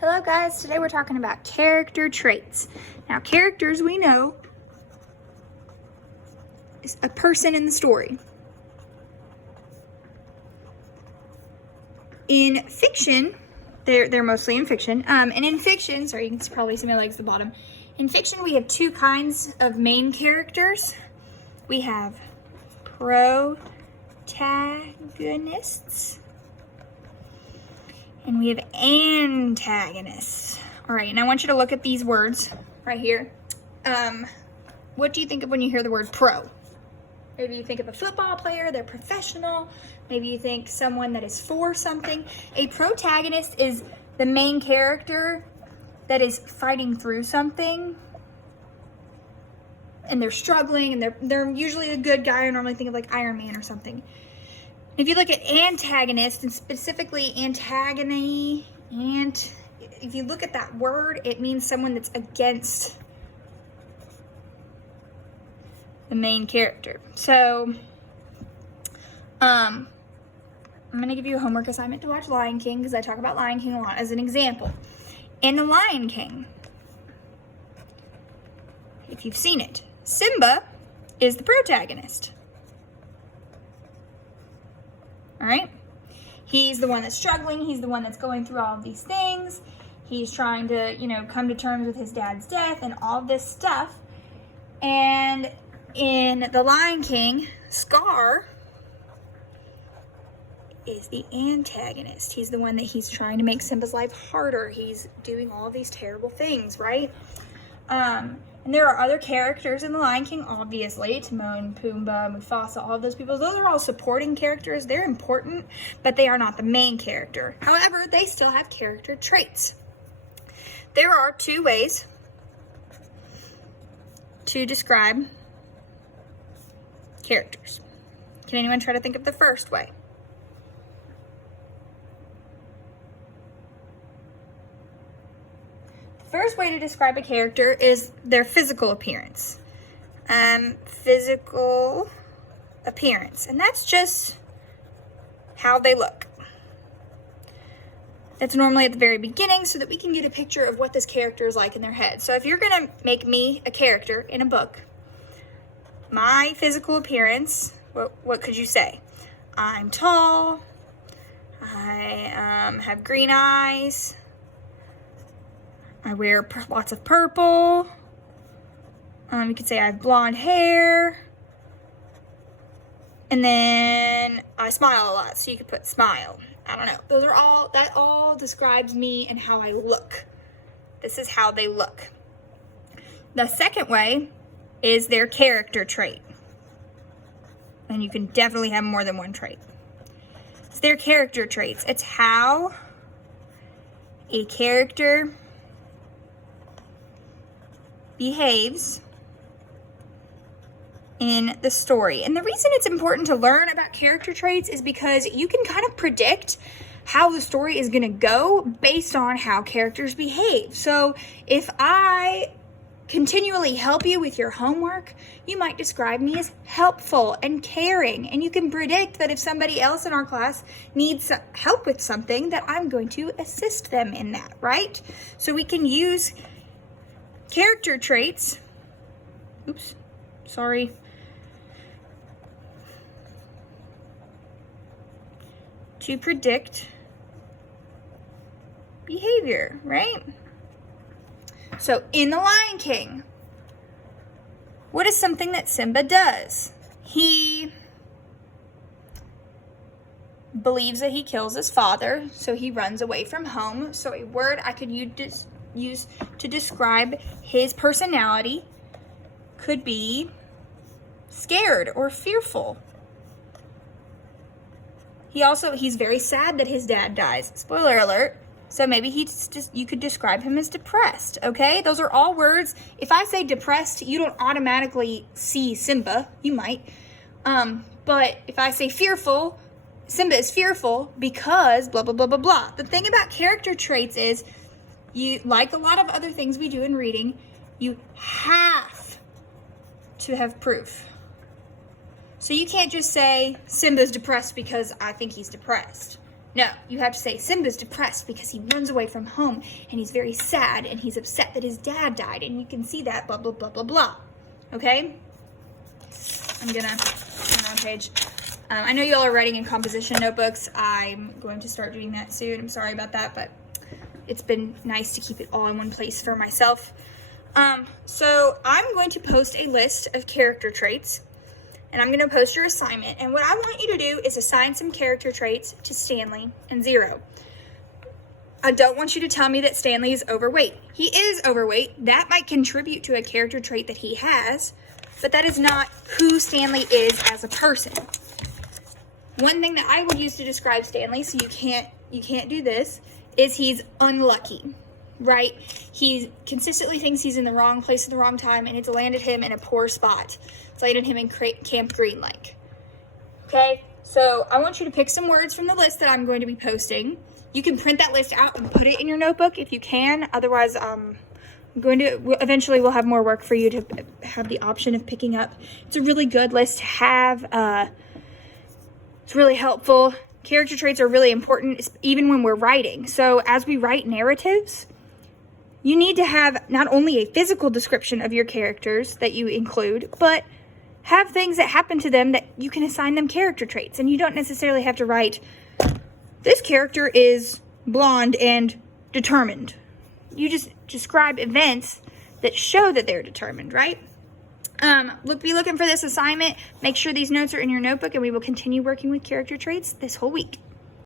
Hello guys, today we're talking about character traits. Now characters, we know, is a person in the story. In fiction, they're mostly in fiction, and in fiction, sorry, you can probably see my legs at the bottom. In fiction, we have two kinds of main characters. We have protagonists, and we have antagonists. All right, and I want you to look at these words right here. What do you think of when you hear the word pro? Maybe you think of a football player, they're professional. Maybe you think someone that is for something. A protagonist is the main character that is fighting through something, and they're struggling, and they're usually a good guy. I normally think of like Iron Man or something. If you look at antagonist, and specifically antagony, if you look at that word, it means someone that's against the main character. So, I'm going to give you a homework assignment to watch Lion King, because I talk about Lion King a lot as an example. In The Lion King, if you've seen it, Simba is the protagonist. All right? He's the one that's struggling. He's the one that's going through all of these things. He's trying to, come to terms with his dad's death and all this stuff. And in The Lion King, Scar is the antagonist. He's the one that he's trying to make Simba's life harder. He's doing all these terrible things, right? And there are other characters in The Lion King, obviously. Timon, Pumbaa, Mufasa, all of those people. Those are all supporting characters. They're important, but they are not the main character. However, they still have character traits. There are two ways to describe characters. Can anyone try to think of the first way? First way to describe a character is their physical appearance. Physical appearance. And that's just how they look. That's normally at the very beginning so that we can get a picture of what this character is like in their head. So if you're going to make me a character in a book, my physical appearance, what could you say? I'm tall. I have green eyes. I wear lots of purple. You could say I have blonde hair. And then I smile a lot, so you could put smile. I don't know. That all describes me and how I look. This is how they look. The second way is their character trait. And you can definitely have more than one trait. It's their character traits. It's how a character behaves in the story. And the reason it's important to learn about character traits is because you can kind of predict how the story is going to go based on how characters behave. So if I continually help you with your homework, you might describe me as helpful and caring. And you can predict that if somebody else in our class needs help with something, that I'm going to assist them in that, right? So we can use character traits, to predict behavior, right? So in The Lion King, what is something that Simba does? He believes that he kills his father, so he runs away from home. So a word I could use to describe his personality could be scared or fearful. He's very sad that his dad dies. Spoiler alert. So maybe you could describe him as depressed, okay? Those are all words. If I say depressed, you don't automatically see Simba. You might. But if I say fearful, Simba is fearful because blah, blah, blah, blah, blah. The thing about character traits is, you, like a lot of other things we do in reading, you have to have proof. So you can't just say Simba's depressed because I think he's depressed. No, you have to say Simba's depressed because he runs away from home and he's very sad and he's upset that his dad died, and you can see that blah, blah, blah, blah, blah. Okay? I'm gonna turn on page. I know y'all are writing in composition notebooks. I'm going to start doing that soon. I'm sorry about that, but it's been nice to keep it all in one place for myself. So I'm going to post a list of character traits, and I'm going to post your assignment. And what I want you to do is assign some character traits to Stanley and Zero. I don't want you to tell me that Stanley is overweight. He is overweight. That might contribute to a character trait that he has, but that is not who Stanley is as a person. One thing that I would use to describe Stanley, so you can't do this, is he's unlucky, right? He consistently thinks he's in the wrong place at the wrong time, and it's landed him in a poor spot. It's landed him in Camp Green Lake. Okay, so I want you to pick some words from the list that I'm going to be posting. You can print that list out and put it in your notebook if you can. Otherwise, eventually we'll have more work for you to have the option of picking up. It's a really good list to have. It's really helpful. Character traits are really important, even when we're writing. So as we write narratives, you need to have not only a physical description of your characters that you include, but have things that happen to them that you can assign them character traits. And you don't necessarily have to write, this character is blonde and determined. You just describe events that show that they're determined, right? Be looking for this assignment. Make sure these notes are in your notebook, and we will continue working with character traits this whole week.